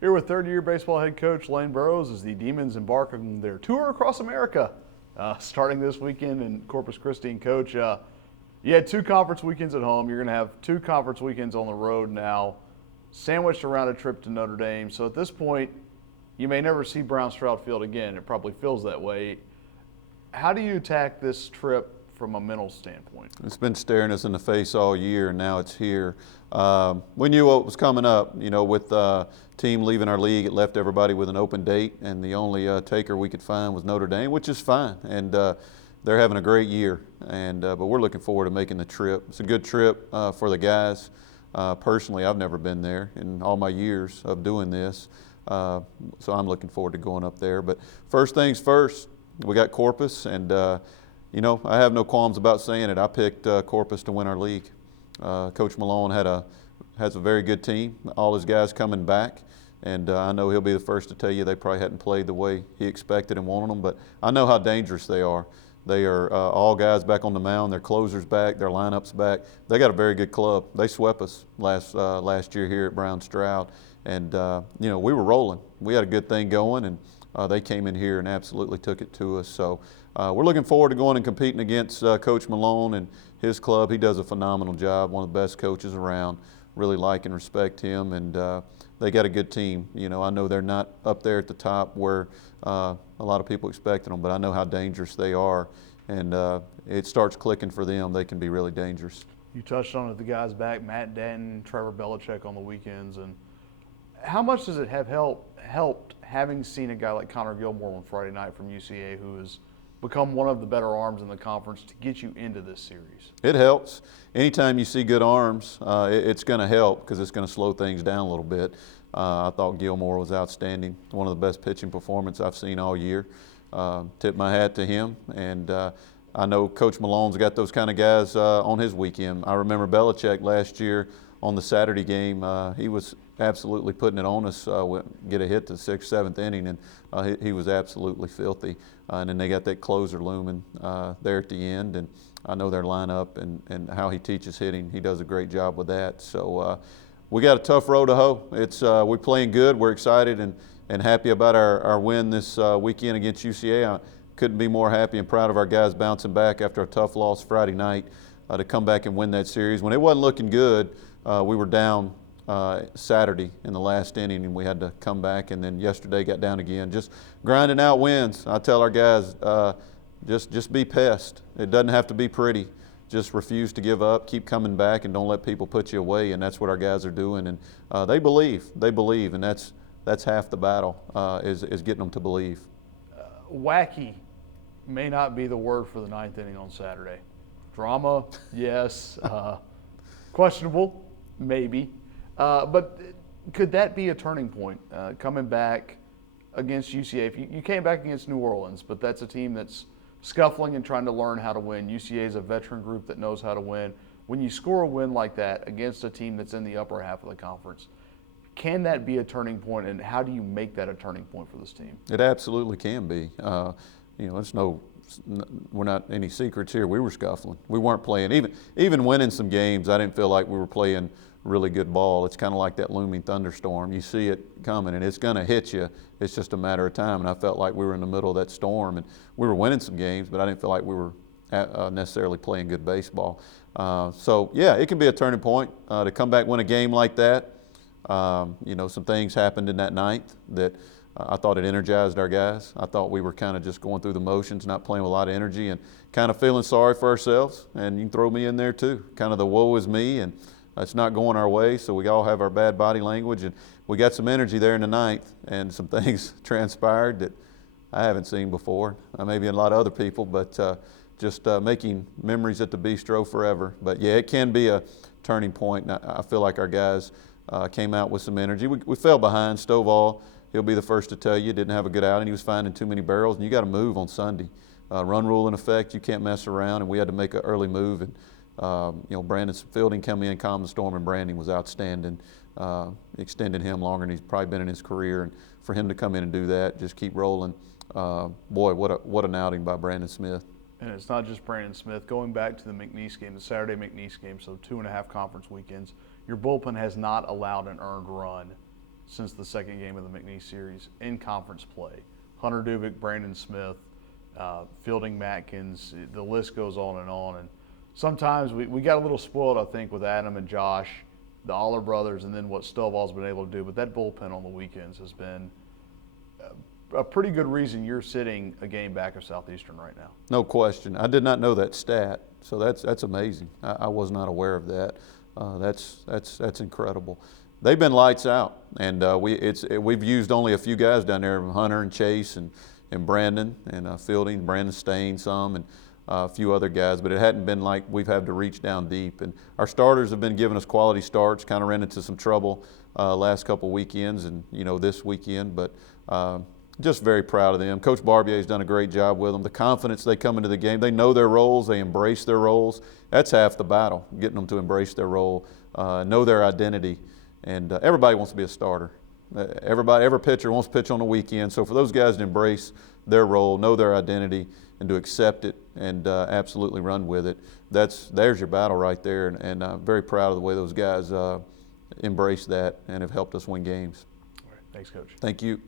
Here with third-year baseball head coach Lane Burroughs as the Demons embark on their tour across America, starting this weekend in Corpus Christi. And Coach, you had 2 conference weekends at home. You're going to have 2 conference weekends on the road now, sandwiched around a trip to Notre Dame. So at this point, you may never see Brown Stroud Field again. It probably feels that way. How do you attack this trip from a mental standpoint? It's been staring us in the face all year, and now it's here. We knew what was coming up. You know, with team leaving our league, it left everybody with an open date, and the only taker we could find was Notre Dame, which is fine. And they're having a great year, and but we're looking forward to making the trip. It's a good trip for the guys. Personally, I've never been there in all my years of doing this, so I'm looking forward to going up there. But first things first, we got Corpus, and you know, I have no qualms about saying it. I picked Corpus to win our league. Coach Malone has a very good team. All his guys coming back, and I know he'll be the first to tell you they probably hadn't played the way he expected and wanted them, but I know how dangerous they are. They are all guys back on the mound. Their closers back. Their lineups back. They got a very good club. They swept us last year here at Brown Stroud, and you know, we were rolling. We had a good thing going, and they came in here and absolutely took it to us. So we're looking forward to going and competing against Coach Malone and his club. He does a phenomenal job, one of the best coaches around. Really like and respect him, and they got a good team. You know, I know they're not up there at the top where a lot of people expected them, but I know how dangerous they are, and it starts clicking for them. They can be really dangerous. You touched on it, the guys back, Matt Denton, Trevor Belichick on the weekends, and how much does it have helped having seen a guy like Connor Gilmore on Friday night from UCA, who has become one of the better arms in the conference, to get you into this series? It helps. Anytime you see good arms, it's going to help because it's going to slow things down a little bit. I thought Gilmore was outstanding, one of the best pitching performances I've seen all year. Tip my hat to him, and I know Coach Malone's got those kind of guys on his weekend. I remember Belichick last year on the Saturday game. He was absolutely putting it on us, get a hit to the 6th, 7th inning, and he was absolutely filthy. And then they got that closer looming there at the end, and I know their lineup and how he teaches hitting. He does a great job with that. So we got a tough road to hoe. We're playing good. We're excited and happy about our win this weekend against UCA. I couldn't be more happy and proud of our guys bouncing back after a tough loss Friday night to come back and win that series. When it wasn't looking good, we were down Saturday in the last inning, and we had to come back, and then yesterday got down again. Just grinding out wins. I tell our guys, just be pest. It doesn't have to be pretty. Just refuse to give up, keep coming back, and don't let people put you away, and that's what our guys are doing. And they believe, and that's half the battle, is getting them to believe. Wacky may not be the word for the 9th inning on Saturday. Drama, yes. Questionable, maybe. But could that be a turning point, coming back against UCA? If you came back against New Orleans, but that's a team that's scuffling and trying to learn how to win. UCA is a veteran group that knows how to win. When you score a win like that against a team that's in the upper half of the conference, can that be a turning point, and how do you make that a turning point for this team? It absolutely can be. You know, we're not any secrets here. We were scuffling. We weren't playing. Even winning some games, I didn't feel like we were playing really good ball. It's kind of like that looming thunderstorm. You see it coming, and it's going to hit you. It's just a matter of time. And I felt like we were in the middle of that storm, and we were winning some games, but I didn't feel like we were necessarily playing good baseball. So yeah, it can be a turning point to come back, win a game like that. You know, some things happened in that ninth that I thought it energized our guys. I thought we were kind of just going through the motions, not playing with a lot of energy, and kind of feeling sorry for ourselves. And you can throw me in there too, kind of the woe is me, and it's not going our way. So we all have our bad body language, and we got some energy there in the ninth, and some things transpired that I haven't seen before. Maybe a lot of other people, but just making memories at the bistro forever. But yeah, it can be a turning point. And I feel like our guys came out with some energy. We fell behind. Stovall, he'll be the first to tell you, didn't have a good outing. He was finding too many barrels, and you got to move on Sunday. Run rule in effect, you can't mess around, and we had to make an early move. And you know, Brandon's fielding come in, calmed the storm, and Brandon was outstanding. Extended him longer than he's probably been in his career, and for him to come in and do that, just keep rolling. Boy, what an outing by Brandon Smith. And it's not just Brandon Smith. Going back to the McNeese game, the Saturday McNeese game, so 2.5 conference weekends, your bullpen has not allowed an earned run since the second game of the McNeese series in conference play. Hunter Dubik, Brandon Smith, Fielding Matkins, the list goes on. And sometimes we got a little spoiled, I think, with Adam and Josh, the Aller brothers, and then what Stovall's been able to do. But that bullpen on the weekends has been a pretty good reason you're sitting a game back of Southeastern right now. No question. I did not know that stat, so that's amazing. I was not aware of that. That's incredible. They've been lights out, and we've used only a few guys down there, Hunter and Chase and Brandon and Fielding, Brandon Stain some, and a few other guys, but it hadn't been like we've had to reach down deep. And our starters have been giving us quality starts. Kind of ran into some trouble last couple weekends, and this weekend, but. Just very proud of them. Coach Barbier's done a great job with them. The confidence they come into the game, they know their roles, they embrace their roles. That's half the battle, getting them to embrace their role, know their identity, and everybody wants to be a starter. Every pitcher wants to pitch on the weekend. So for those guys to embrace their role, know their identity, and to accept it and absolutely run with it, there's your battle right there. And I'm very proud of the way those guys embrace that and have helped us win games. All right. Thanks, Coach. Thank you.